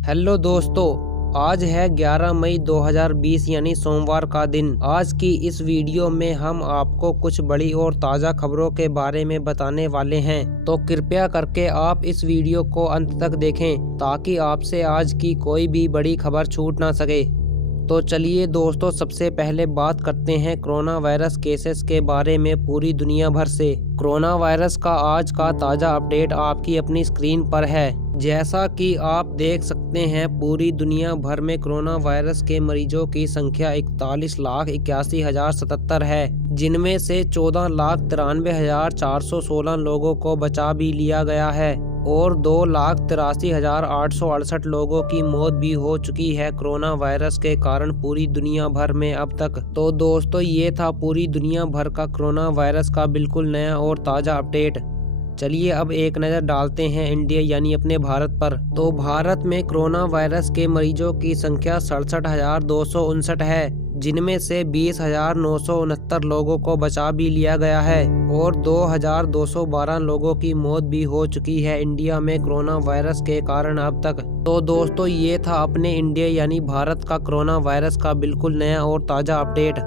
Hello दोस्तों, आज है 11 मई 2020 यानी सोमवार का दिन। आज की इस वीडियो में हम आपको कुछ बड़ी और ताज़ा खबरों के बारे में बताने वाले हैं, तो कृपया करके आप इस वीडियो को अंत तक देखें ताकि आपसे आज की कोई भी बड़ी खबर छूट ना सके। तो चलिए दोस्तों, सबसे पहले बात करते हैं कोरोना वायरस केसेस के बारे में पूरी दुनिया भर से। कोरोना वायरस का आज का ताज़ा अपडेट आपकी अपनी स्क्रीन पर है। जैसा कि आप देख सकते हैं, पूरी दुनिया भर में कोरोना वायरस के मरीजों की संख्या 41,81,077 है, जिनमें से 14,93,416 लोगों को बचा भी लिया गया है और 2,83,868 लोगों की मौत भी हो चुकी है कोरोना वायरस के कारण पूरी दुनिया भर में अब तक। तो दोस्तों, ये था पूरी दुनिया भर का कोरोना वायरस का बिल्कुल नया और ताज़ा अपडेट। चलिए अब एक नज़र डालते हैं इंडिया यानी अपने भारत पर। तो भारत में कोरोना वायरस के मरीजों की संख्या 67,259 है, जिनमें से 20,969 लोगों को बचा भी लिया गया है और 2,212 लोगों की मौत भी हो चुकी है इंडिया में कोरोना वायरस के कारण अब तक। तो दोस्तों, ये था अपने इंडिया यानी भारत का कोरोना वायरस का बिल्कुल नया और ताज़ा अपडेट।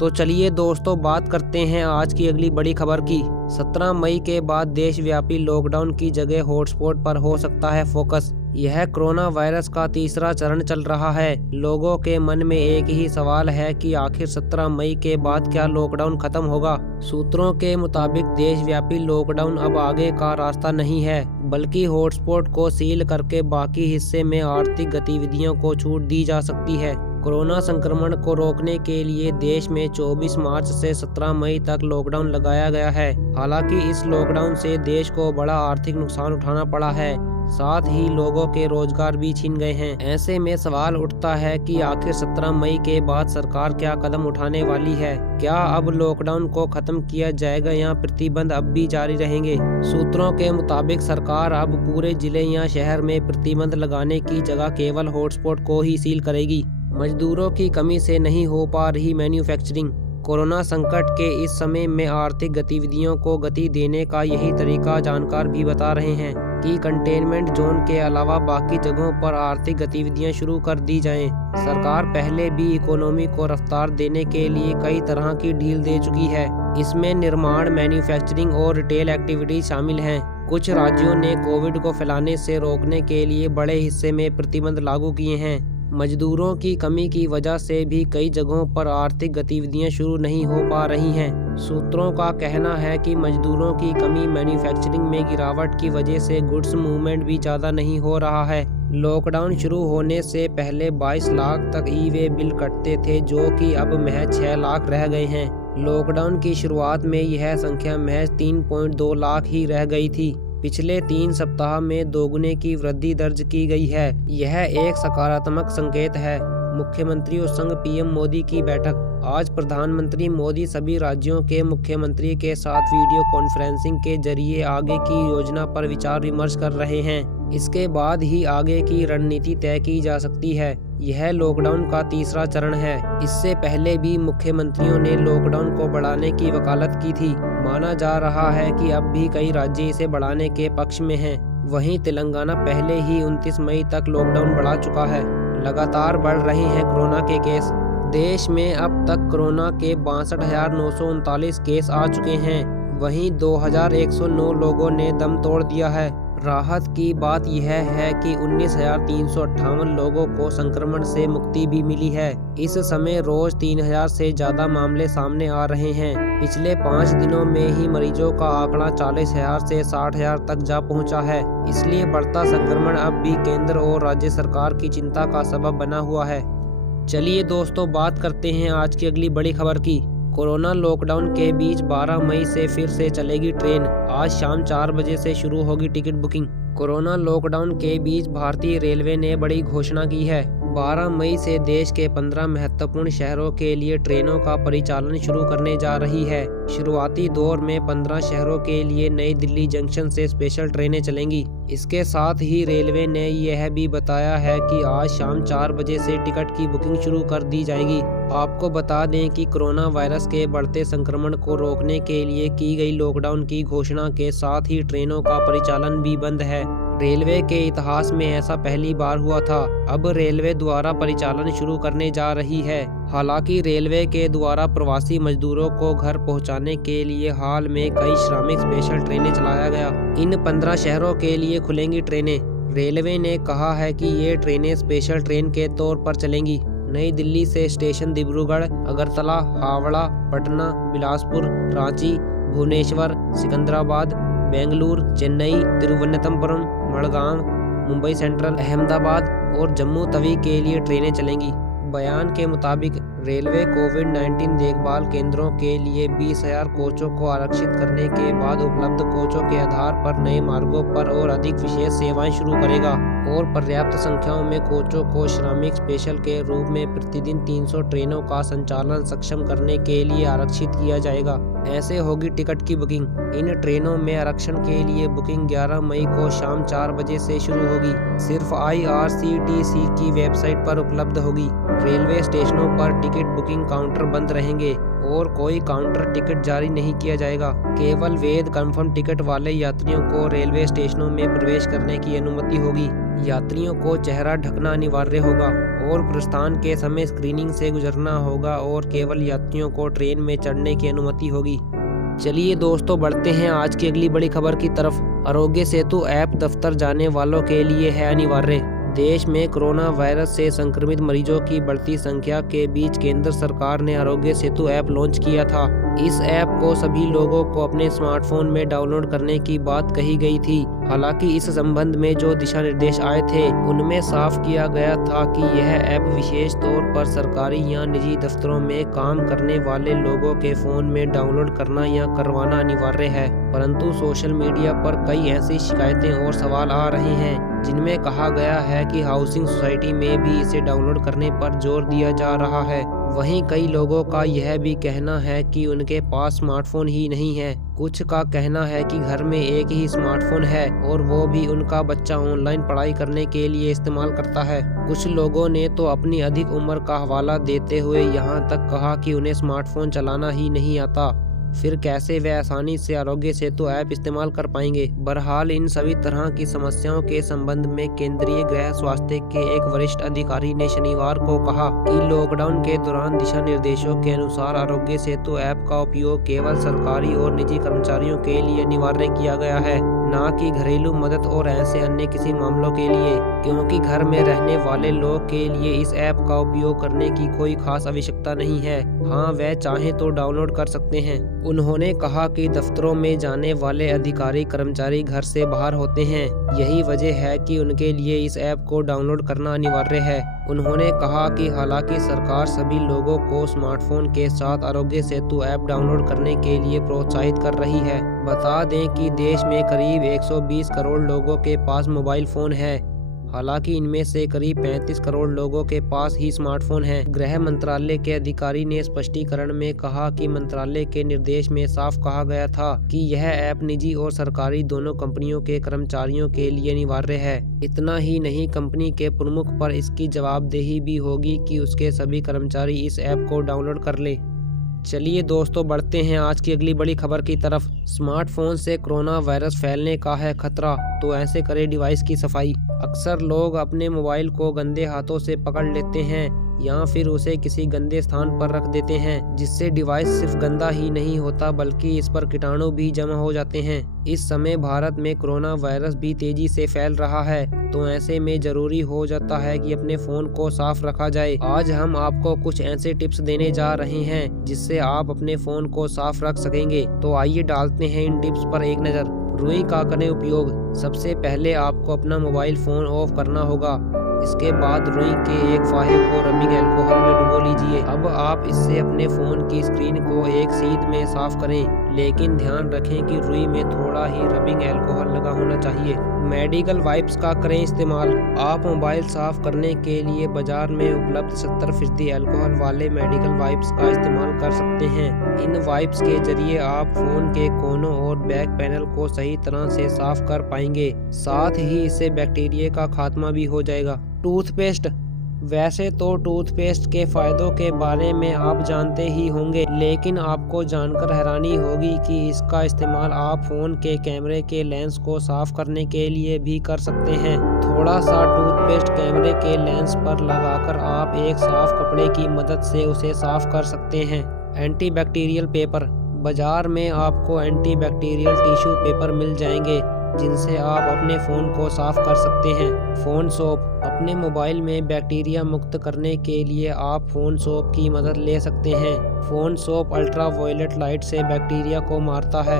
तो चलिए दोस्तों, बात करते हैं आज की अगली बड़ी खबर की। 17 मई के बाद देशव्यापी लॉकडाउन की जगह हॉटस्पॉट पर हो सकता है फोकस। यह कोरोना वायरस का तीसरा चरण चल रहा है। लोगों के मन में एक ही सवाल है कि आखिर 17 मई के बाद क्या लॉकडाउन खत्म होगा। सूत्रों के मुताबिक देशव्यापी लॉकडाउन अब आगे का रास्ता नहीं है, बल्कि हॉटस्पॉट को सील करके बाकी हिस्से में आर्थिक गतिविधियों को छूट दी जा सकती है। कोरोना संक्रमण को रोकने के लिए देश में 24 मार्च से 17 मई तक लॉकडाउन लगाया गया है। हालांकि इस लॉकडाउन से देश को बड़ा आर्थिक नुकसान उठाना पड़ा है, साथ ही लोगों के रोजगार भी छीन गए हैं। ऐसे में सवाल उठता है कि आखिर 17 मई के बाद सरकार क्या कदम उठाने वाली है। क्या अब लॉकडाउन को खत्म किया जाएगा या प्रतिबंध अब भी जारी रहेंगे। सूत्रों के मुताबिक सरकार अब पूरे जिले या शहर में प्रतिबंध लगाने की जगह केवल हॉटस्पॉट को ही सील करेगी। मजदूरों की कमी से नहीं हो पा रही मैन्युफैक्चरिंग। कोरोना संकट के इस समय में आर्थिक गतिविधियों को गति देने का यही तरीका जानकार भी बता रहे हैं कि कंटेनमेंट जोन के अलावा बाकी जगहों पर आर्थिक गतिविधियां शुरू कर दी जाएं। सरकार पहले भी इकोनॉमी को रफ्तार देने के लिए कई तरह की ढील दे चुकी है। इसमें निर्माण, मैन्युफैक्चरिंग और रिटेल एक्टिविटीज शामिल हैं। कुछ राज्यों ने कोविड को फैलाने से रोकने के लिए बड़े हिस्से में प्रतिबंध लागू किए हैं। मजदूरों की कमी की वजह से भी कई जगहों पर आर्थिक गतिविधियां शुरू नहीं हो पा रही हैं। सूत्रों का कहना है कि मजदूरों की कमी, मैन्युफैक्चरिंग में गिरावट की वजह से गुड्स मूवमेंट भी ज़्यादा नहीं हो रहा है। लॉकडाउन शुरू होने से पहले 22 लाख तक ई-वे बिल कटते थे, जो कि अब महज 6 लाख रह गए हैं। लॉकडाउन की शुरुआत में यह संख्या महज 3.2 लाख ही रह गई थी। पिछले 3 सप्ताह में दोगुने की वृद्धि दर्ज की गई है। यह एक सकारात्मक संकेत है। मुख्यमंत्रियों संग पीएम मोदी की बैठक। आज प्रधानमंत्री मोदी सभी राज्यों के मुख्यमंत्री के साथ वीडियो कॉन्फ्रेंसिंग के जरिए आगे की योजना पर विचार विमर्श कर रहे हैं। इसके बाद ही आगे की रणनीति तय की जा सकती है। यह लॉकडाउन का तीसरा चरण है। इससे पहले भी मुख्यमंत्रियों ने लॉकडाउन को बढ़ाने की वकालत की थी। माना जा रहा है कि अब भी कई राज्य इसे बढ़ाने के पक्ष में हैं। वहीं तेलंगाना पहले ही 29 मई तक लॉकडाउन बढ़ा चुका है। लगातार बढ़ रहे हैं कोरोना के केस। देश में अब तक कोरोना के 62,939 केस आ चुके हैं। वहीं 2,109 लोगों ने दम तोड़ दिया है। राहत की बात यह है कि 19,358 लोगों को संक्रमण से मुक्ति भी मिली है। इस समय रोज 3,000 से ज्यादा मामले सामने आ रहे हैं। पिछले 5 दिनों में ही मरीजों का आंकड़ा 40,000 से 60,000 तक जा पहुंचा है। इसलिए बढ़ता संक्रमण अब भी केंद्र और राज्य सरकार की चिंता का सबब बना हुआ है। चलिए दोस्तों, बात करते हैं आज की अगली बड़ी खबर की। कोरोना लॉकडाउन के बीच 12 मई से फिर से चलेगी ट्रेन। आज शाम 4 बजे से शुरू होगी टिकट बुकिंग। कोरोना लॉकडाउन के बीच भारतीय रेलवे ने बड़ी घोषणा की है। 12 मई से देश के 15 महत्वपूर्ण शहरों के लिए ट्रेनों का परिचालन शुरू करने जा रही है। शुरुआती दौर में 15 शहरों के लिए नई दिल्ली जंक्शन से स्पेशल ट्रेनें चलेंगी। इसके साथ ही रेलवे ने यह भी बताया है कि आज शाम 4 बजे से टिकट की बुकिंग शुरू कर दी जाएगी। आपको बता दें कि कोरोना वायरस के बढ़ते संक्रमण को रोकने के लिए की गई लॉकडाउन की घोषणा के साथ ही ट्रेनों का परिचालन भी बंद है। रेलवे के इतिहास में ऐसा पहली बार हुआ था। अब रेलवे द्वारा परिचालन शुरू करने जा रही है। हालांकि रेलवे के द्वारा प्रवासी मजदूरों को घर पहुंचाने के लिए हाल में कई श्रमिक स्पेशल ट्रेनें चलाया गया। इन 15 शहरों के लिए खुलेंगी ट्रेनें। रेलवे ने कहा है कि ये ट्रेनें स्पेशल ट्रेन के तौर पर चलेंगी। नई दिल्ली से स्टेशन डिब्रूगढ़, अगरतला, हावड़ा, पटना, बिलासपुर, रांची, भुवनेश्वर, सिकंदराबाद, बेंगलुरु, चेन्नई, तिरुवनंतपुरम, मडगांव, मुंबई सेंट्रल, अहमदाबाद और जम्मू तवी के लिए ट्रेनें चलेंगी। बयान के मुताबिक रेलवे कोविड-19 देखभाल केंद्रों के लिए 20,000 कोचों को आरक्षित करने के बाद उपलब्ध कोचों के आधार पर नए मार्गों पर और अधिक विशेष सेवाएं शुरू करेगा और पर्याप्त संख्याओं में कोचों को श्रमिक स्पेशल के रूप में प्रतिदिन 300 ट्रेनों का संचालन सक्षम करने के लिए आरक्षित किया जाएगा। ऐसे होगी टिकट की बुकिंग। इन ट्रेनों में आरक्षण के लिए बुकिंग 11 मई को शाम 4 बजे से शुरू होगी। सिर्फ IRCTC की वेबसाइट पर उपलब्ध होगी। रेलवे स्टेशनों पर टिकट बुकिंग काउंटर बंद रहेंगे और कोई काउंटर टिकट जारी नहीं किया जाएगा। केवल वैध कंफर्म टिकट वाले यात्रियों को रेलवे स्टेशनों में प्रवेश करने की अनुमति होगी। यात्रियों को चेहरा ढकना अनिवार्य होगा और प्रस्थान के समय स्क्रीनिंग से गुजरना होगा और केवल यात्रियों को ट्रेन में चढ़ने की अनुमति होगी। चलिए दोस्तों, बढ़ते हैं आज की अगली बड़ी खबर की तरफ। आरोग्य सेतु ऐप दफ्तर जाने वालों के लिए है अनिवार्य। देश में कोरोना वायरस से संक्रमित मरीजों की बढ़ती संख्या के बीच केंद्र सरकार ने आरोग्य सेतु ऐप लॉन्च किया था। इस ऐप को सभी लोगों को अपने स्मार्टफोन में डाउनलोड करने की बात कही गई थी। हालांकि इस संबंध में जो दिशा निर्देश आए थे उनमें साफ किया गया था कि यह ऐप विशेष तौर पर सरकारी या निजी दफ्तरों में काम करने वाले लोगों के फोन में डाउनलोड करना या करवाना अनिवार्य है। परंतु सोशल मीडिया पर कई ऐसी शिकायतें और सवाल आ रहे हैं जिनमें कहा गया है कि हाउसिंग सोसाइटी में भी इसे डाउनलोड करने पर जोर दिया जा रहा है। वहीं कई लोगों का यह भी कहना है कि उनके पास स्मार्टफोन ही नहीं है। कुछ का कहना है कि घर में एक ही स्मार्टफोन है और वो भी उनका बच्चा ऑनलाइन पढ़ाई करने के लिए इस्तेमाल करता है। कुछ लोगों ने तो अपनी अधिक उम्र का हवाला देते हुए यहाँ तक कहा कि उन्हें स्मार्टफोन चलाना ही नहीं आता। फिर कैसे वे आसानी से आरोग्य सेतु ऐप इस्तेमाल कर पाएंगे। बहरहाल इन सभी तरह की समस्याओं के संबंध में केंद्रीय गृह स्वास्थ्य के एक वरिष्ठ अधिकारी ने शनिवार को कहा कि लॉकडाउन के दौरान दिशा निर्देशों के अनुसार आरोग्य सेतु ऐप का उपयोग केवल सरकारी और निजी कर्मचारियों के लिए अनिवार्य किया गया है, न कि घरेलू मदद और ऐसे अन्य किसी मामलों के लिए, क्योंकि घर में रहने वाले लोग के लिए इस ऐप का उपयोग करने की कोई खास आवश्यकता नहीं है। हाँ, वह चाहें तो डाउनलोड कर सकते हैं। उन्होंने कहा कि दफ्तरों में जाने वाले अधिकारी कर्मचारी घर से बाहर होते हैं, यही वजह है कि उनके लिए इस ऐप को डाउनलोड करना अनिवार्य है। उन्होंने कहा कि हालांकि सरकार सभी लोगों को स्मार्टफोन के साथ आरोग्य सेतु ऐप डाउनलोड करने के लिए प्रोत्साहित कर रही है। बता दें कि देश में करीब 120 करोड़ लोगों के पास मोबाइल फोन है। हालांकि इनमें से करीब 35 करोड़ लोगों के पास ही स्मार्टफोन है। गृह मंत्रालय के अधिकारी ने स्पष्टीकरण में कहा कि मंत्रालय के निर्देश में साफ कहा गया था कि यह ऐप निजी और सरकारी दोनों कंपनियों के कर्मचारियों के लिए अनिवार्य है। इतना ही नहीं, कंपनी के प्रमुख पर इसकी जवाबदेही भी होगी कि उसके सभी कर्मचारी इस ऐप को डाउनलोड कर लें। चलिए दोस्तों, बढ़ते हैं आज की अगली बड़ी खबर की तरफ। स्मार्टफोन से कोरोना वायरस फैलने का है खतरा, तो ऐसे करें डिवाइस की सफाई। अक्सर लोग अपने मोबाइल को गंदे हाथों से पकड़ लेते हैं या फिर उसे किसी गंदे स्थान पर रख देते हैं, जिससे डिवाइस सिर्फ गंदा ही नहीं होता बल्कि इस पर कीटाणु भी जमा हो जाते हैं। इस समय भारत में कोरोना वायरस भी तेजी से फैल रहा है, तो ऐसे में जरूरी हो जाता है कि अपने फोन को साफ रखा जाए। आज हम आपको कुछ ऐसे टिप्स देने जा रहे हैं जिससे आप अपने फोन को साफ रख सकेंगे। तो आइए डालते हैं इन टिप्स पर एक नजर। रुई का करें उपयोग। सबसे पहले आपको अपना मोबाइल फोन ऑफ करना होगा। इसके बाद रुई के एक फाहे को रबिंग अल्कोहल में डुबो लीजिए। अब आप इससे अपने फोन की स्क्रीन को एक सीध में साफ करें, लेकिन ध्यान रखें कि रुई में थोड़ा ही रबिंग अल्कोहल लगा होना चाहिए। मेडिकल वाइप्स का करें इस्तेमाल। आप मोबाइल साफ करने के लिए बाजार में उपलब्ध 70% अल्कोहल वाले मेडिकल वाइप्स का इस्तेमाल कर सकते हैं। इन वाइप्स के जरिए आप फोन के कोनों और बैक पैनल को सही तरह से साफ कर पाएंगे। साथ ही इससे बैक्टीरिया का खात्मा भी हो जाएगा। टूथपेस्ट। वैसे तो टूथपेस्ट के फायदों के बारे में आप जानते ही होंगे, लेकिन आपको जानकर हैरानी होगी कि इसका इस्तेमाल आप फोन के कैमरे के लेंस को साफ करने के लिए भी कर सकते हैं। थोड़ा सा टूथपेस्ट कैमरे के लेंस पर लगाकर आप एक साफ कपड़े की मदद से उसे साफ कर सकते हैं। Antibacterial paper. बाजार में आपको एंटीबैक्टीरियल टिश्यू पेपर मिल जाएंगे जिनसे आप अपने फ़ोन को साफ कर सकते हैं। Phone soap. अपने मोबाइल में बैक्टीरिया मुक्त करने के लिए आप फ़ोन सोप की मदद ले सकते हैं। फ़ोन सोप अल्ट्रावायलेट लाइट से बैक्टीरिया को मारता है।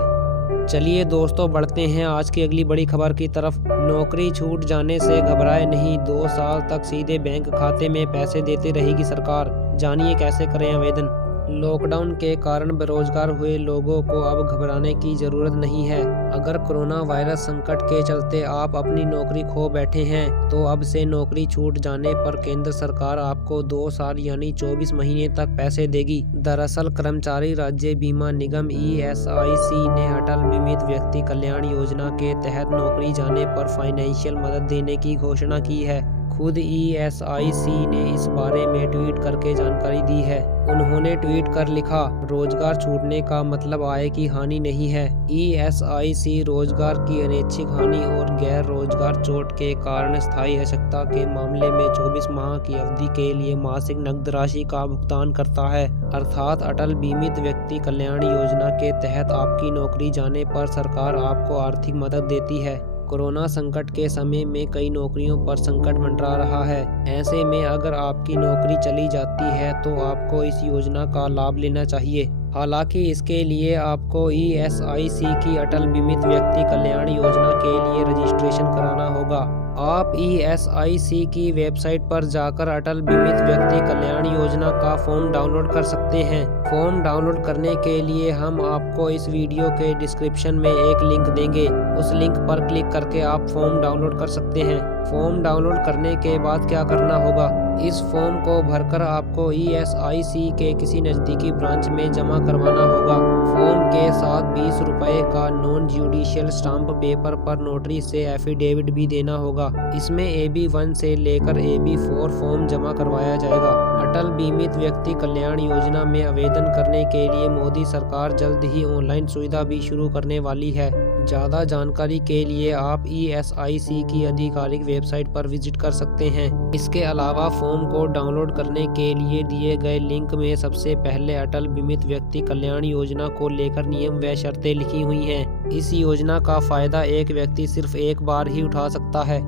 चलिए दोस्तों, बढ़ते हैं आज की अगली बड़ी खबर की तरफ। नौकरी छूट जाने से घबराए नहीं, 2 साल तक सीधे बैंक खाते में पैसे देती रहेगी सरकार। जानिए कैसे करें आवेदन। लॉकडाउन के कारण बेरोजगार हुए लोगों को अब घबराने की जरूरत नहीं है। अगर कोरोना वायरस संकट के चलते आप अपनी नौकरी खो बैठे हैं तो अब से नौकरी छूट जाने पर केंद्र सरकार आपको 2 साल यानी 24 महीने तक पैसे देगी। दरअसल कर्मचारी राज्य बीमा निगम ESIC ने अटल बीमित व्यक्ति कल्याण योजना के तहत नौकरी जाने पर फाइनेंशियल मदद देने की घोषणा की है। खुद ESIC ने इस बारे में ट्वीट करके जानकारी दी है। उन्होंने ट्वीट कर लिखा, रोजगार छूटने का मतलब आय की हानि नहीं है। ESIC रोजगार की अनैच्छिक हानि और गैर रोजगार चोट के कारण स्थायी अशक्तता के मामले में 24 माह की अवधि के लिए मासिक नकद राशि का भुगतान करता है। अर्थात अटल बीमित व्यक्ति कल्याण योजना के तहत आपकी नौकरी जाने पर सरकार आपको आर्थिक मदद देती है। कोरोना संकट के समय में कई नौकरियों पर संकट मंडरा रहा है। ऐसे में अगर आपकी नौकरी चली जाती है तो आपको इस योजना का लाभ लेना चाहिए। हालांकि इसके लिए आपको ESIC की अटल बीमित व्यक्ति कल्याण योजना के लिए रजिस्ट्रेशन कराना होगा। आप ESIC की वेबसाइट पर जाकर अटल बीमित व्यक्ति कल्याण योजना का फॉर्म डाउनलोड कर सकते हैं। फॉर्म डाउनलोड करने के लिए हम आपको इस वीडियो के डिस्क्रिप्शन में एक लिंक देंगे। उस लिंक पर क्लिक करके आप फॉर्म डाउनलोड कर सकते हैं। फॉर्म डाउनलोड करने के बाद क्या करना होगा? इस फॉर्म को भरकर आपको ESIC के किसी नज़दीकी ब्रांच में जमा करवाना होगा। फॉर्म के साथ 20 रुपए का नॉन ज्यूडिशियल स्टाम्प पेपर पर नोटरी से एफिडेविट भी देना होगा। इसमें AB1 से लेकर AB4 फॉर्म जमा करवाया जाएगा। अटल बीमित व्यक्ति कल्याण योजना में आवेदन करने के लिए मोदी सरकार जल्द ही ऑनलाइन सुविधा भी शुरू करने वाली है। ज़्यादा जानकारी के लिए आप ESIC की आधिकारिक वेबसाइट पर विजिट कर सकते हैं। इसके अलावा फॉर्म को डाउनलोड करने के लिए दिए गए लिंक में सबसे पहले अटल बीमित व्यक्ति कल्याण योजना को लेकर नियम व शर्तें लिखी हुई हैं। इस योजना का फायदा एक व्यक्ति सिर्फ एक बार ही उठा सकता है।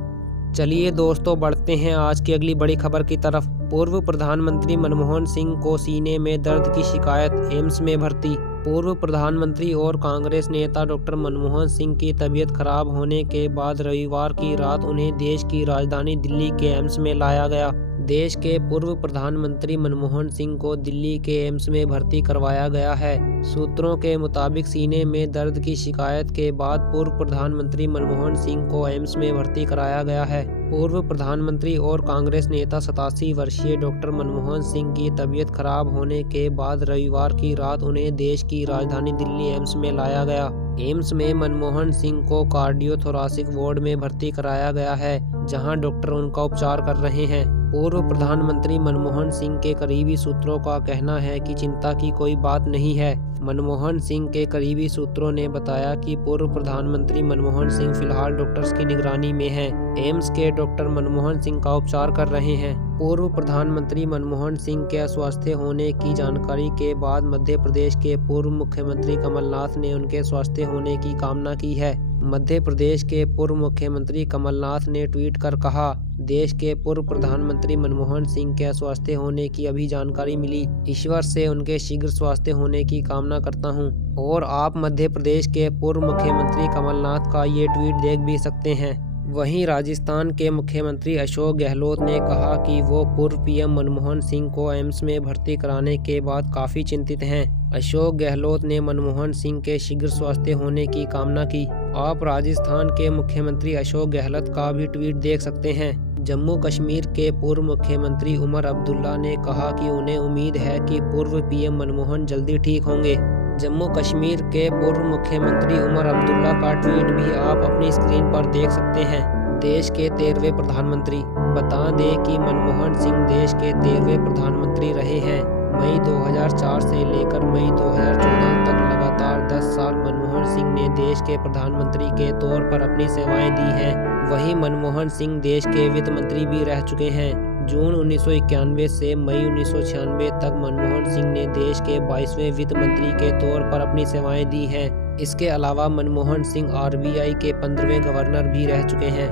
चलिए दोस्तों, बढ़ते हैं आज की अगली बड़ी खबर की तरफ। पूर्व प्रधानमंत्री मनमोहन सिंह को सीने में दर्द की शिकायत, एम्स में भर्ती। पूर्व प्रधानमंत्री और कांग्रेस नेता डॉक्टर मनमोहन सिंह की तबीयत खराब होने के बाद रविवार की रात उन्हें देश की राजधानी दिल्ली के एम्स में लाया गया। देश के पूर्व प्रधानमंत्री मनमोहन सिंह को दिल्ली के एम्स में भर्ती करवाया गया है। सूत्रों के मुताबिक सीने में दर्द की शिकायत के बाद पूर्व प्रधानमंत्री मनमोहन सिंह को एम्स में भर्ती कराया गया है। पूर्व प्रधानमंत्री और कांग्रेस नेता 87 वर्षीय डॉक्टर मनमोहन सिंह की तबीयत खराब होने के बाद रविवार की रात उन्हें देश की राजधानी दिल्ली एम्स में लाया गया। एम्स में मनमोहन सिंह को कार्डियोथोरासिक वार्ड में भर्ती कराया गया है, जहां डॉक्टर उनका उपचार कर रहे हैं। पूर्व प्रधानमंत्री मनमोहन सिंह के करीबी सूत्रों का कहना है कि चिंता की कोई बात नहीं है। मनमोहन सिंह के करीबी सूत्रों ने बताया कि पूर्व प्रधानमंत्री मनमोहन सिंह फिलहाल डॉक्टर्स की निगरानी में हैं। एम्स के डॉक्टर मनमोहन सिंह का उपचार कर रहे हैं। पूर्व प्रधानमंत्री मनमोहन सिंह के अस्वस्थ होने की जानकारी के बाद मध्य प्रदेश के पूर्व मुख्यमंत्री कमलनाथ ने उनके स्वस्थ होने की कामना की है। मध्य प्रदेश के पूर्व मुख्यमंत्री कमलनाथ ने ट्वीट कर कहा, देश के पूर्व प्रधानमंत्री मनमोहन सिंह के स्वस्थ होने की अभी जानकारी मिली। ईश्वर से उनके शीघ्र स्वस्थ होने की कामना करता हूं। और आप मध्य प्रदेश के पूर्व मुख्यमंत्री कमलनाथ का ये ट्वीट देख भी सकते हैं। वहीं राजस्थान के मुख्यमंत्री अशोक गहलोत ने कहा कि वो पूर्व PM मनमोहन सिंह को एम्स में भर्ती कराने के बाद काफ़ी चिंतित हैं। अशोक गहलोत ने मनमोहन सिंह के शीघ्र स्वस्थ होने की कामना की। आप राजस्थान के मुख्यमंत्री अशोक गहलोत का भी ट्वीट देख सकते हैं। जम्मू कश्मीर के पूर्व मुख्यमंत्री उमर अब्दुल्ला ने कहा कि उन्हें उम्मीद है कि पूर्व PM मनमोहन जल्दी ठीक होंगे। जम्मू कश्मीर के पूर्व मुख्यमंत्री उमर अब्दुल्ला का ट्वीट भी आप अपनी स्क्रीन पर देख सकते हैं। देश के 13वें प्रधानमंत्री। बता दें कि मनमोहन सिंह देश के 13वें प्रधानमंत्री रहे हैं। मई 2004 से लेकर मई 2014 तक लगातार 10 साल मनमोहन सिंह ने देश के प्रधानमंत्री के तौर पर अपनी सेवाएं दी हैं। वहीं मनमोहन सिंह देश के वित्त मंत्री भी रह चुके हैं। जून 1991 से मई 1996 तक मनमोहन सिंह ने देश के 22वें वित्त मंत्री के तौर पर अपनी सेवाएं दी हैं। इसके अलावा मनमोहन सिंह RBI के 15वें गवर्नर भी रह चुके हैं।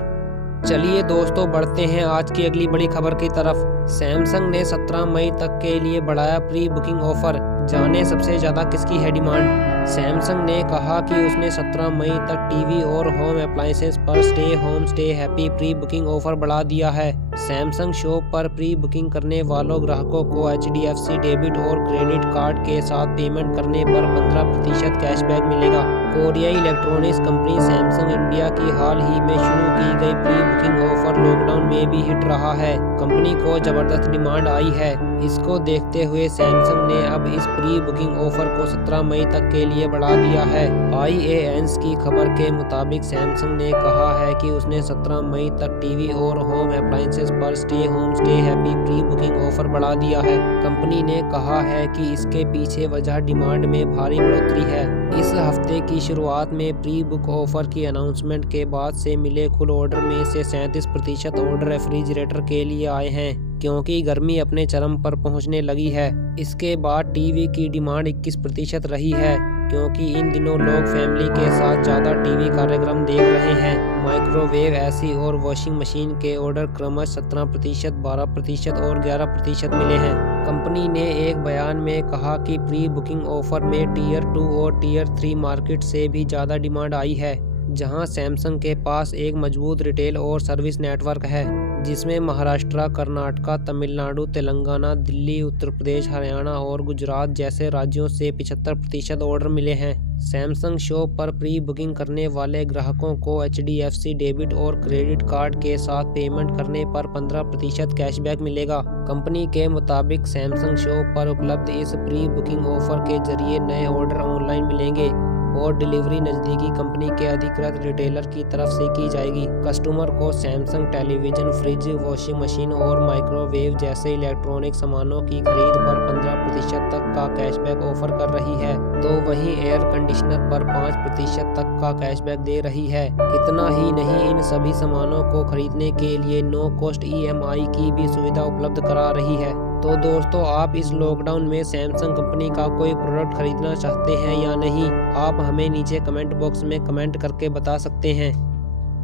चलिए दोस्तों, बढ़ते हैं आज की अगली बड़ी खबर की तरफ। सैमसंग ने 17 मई तक के लिए बढ़ाया प्री बुकिंग ऑफर। जाने सबसे ज्यादा किसकी है डिमांड। सैमसंग ने कहा कि उसने 17 मई तक टीवी और होम अप्लायंसेस पर stay home stay happy pre booking offer बढ़ा दिया है। सैमसंग शॉप पर प्री बुकिंग करने वालों ग्राहकों को HDFC डेबिट और क्रेडिट कार्ड के साथ पेमेंट करने पर 15% कैशबैक मिलेगा। Korea electronics company Samsung India की हाल ही में शुरू की गई प्री बुकिंग ऑफर लॉकडाउन में भी हिट रहा है। कंपनी को जबरदस्त डिमांड आई है। इसको देखते हुए सैमसंग ने अब इस प्री बुकिंग ऑफर को 17 मई तक के लिए बढ़ा दिया है। IANS की खबर के मुताबिक सैमसंग ने कहा है कि उसने 17 मई तक टीवी और होम अप्लायंसेस पर stay home stay happy pre booking offer बढ़ा दिया है। कंपनी ने कहा है कि इसके पीछे वजह डिमांड में भारी बढ़ोतरी है। इस हफ्ते की शुरुआत में प्री बुक ऑफर की अनाउंसमेंट के बाद से मिले कुल ऑर्डर में से 37% ऑर्डर रेफ्रिजरेटर के लिए आए हैं, क्योंकि गर्मी अपने चरम पर पहुंचने लगी है। इसके बाद टीवी की डिमांड 21% रही है, क्योंकि इन दिनों लोग फैमिली के साथ ज़्यादा टीवी कार्यक्रम देख रहे हैं। माइक्रोवेव, एसी और वॉशिंग मशीन के ऑर्डर क्रमश 17%, 12% और 11% मिले हैं। कंपनी ने एक बयान में कहा कि प्री बुकिंग ऑफर में टियर 2 और टियर 3 मार्केट से भी ज़्यादा डिमांड आई है, जहां सैमसंग के पास एक मजबूत रिटेल और सर्विस नेटवर्क है, जिसमें महाराष्ट्र, कर्नाटक, तमिलनाडु, तेलंगाना, दिल्ली, उत्तर प्रदेश, हरियाणा और गुजरात जैसे राज्यों से 75% ऑर्डर मिले हैं। सैमसंग शॉप पर प्री बुकिंग करने वाले ग्राहकों को HDFC डेबिट और क्रेडिट कार्ड के साथ पेमेंट करने पर 15% कैशबैक मिलेगा। कंपनी के मुताबिक सैमसंग शॉप पर उपलब्ध इस प्री बुकिंग ऑफर के जरिए नए ऑर्डर ऑनलाइन मिलेंगे और डिलीवरी नज़दीकी कंपनी के अधिकृत रिटेलर की तरफ से की जाएगी। कस्टमर को Samsung television, fridge, washing machine और माइक्रोवेव जैसे इलेक्ट्रॉनिक सामानों की खरीद पर 15% तक का कैशबैक ऑफर कर रही है, तो वहीं एयर कंडीशनर पर 5% तक का कैशबैक दे रही है। इतना ही नहीं, इन सभी सामानों को खरीदने के लिए नो कॉस्ट EMI की भी सुविधा उपलब्ध करा रही है। तो दोस्तों, आप इस लॉकडाउन में सैमसंग कंपनी का कोई प्रोडक्ट खरीदना चाहते हैं या नहीं, आप हमें नीचे कमेंट बॉक्स में कमेंट करके बता सकते हैं।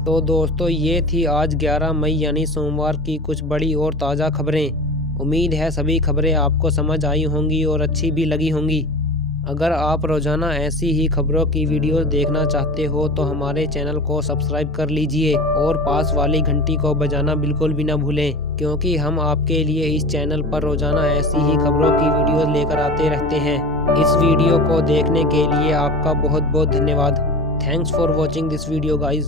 तो दोस्तों, ये थी आज 11 मई यानी सोमवार की कुछ बड़ी और ताज़ा खबरें। उम्मीद है सभी खबरें आपको समझ आई होंगी और अच्छी भी लगी होंगी। अगर आप रोजाना ऐसी ही खबरों की वीडियो देखना चाहते हो तो हमारे चैनल को सब्सक्राइब कर लीजिए और पास वाली घंटी को बजाना बिल्कुल भी ना भूलें, क्योंकि हम आपके लिए इस चैनल पर रोजाना ऐसी ही खबरों की वीडियो लेकर आते रहते हैं। इस वीडियो को देखने के लिए आपका बहुत बहुत धन्यवाद। Thanks for watching this video guys.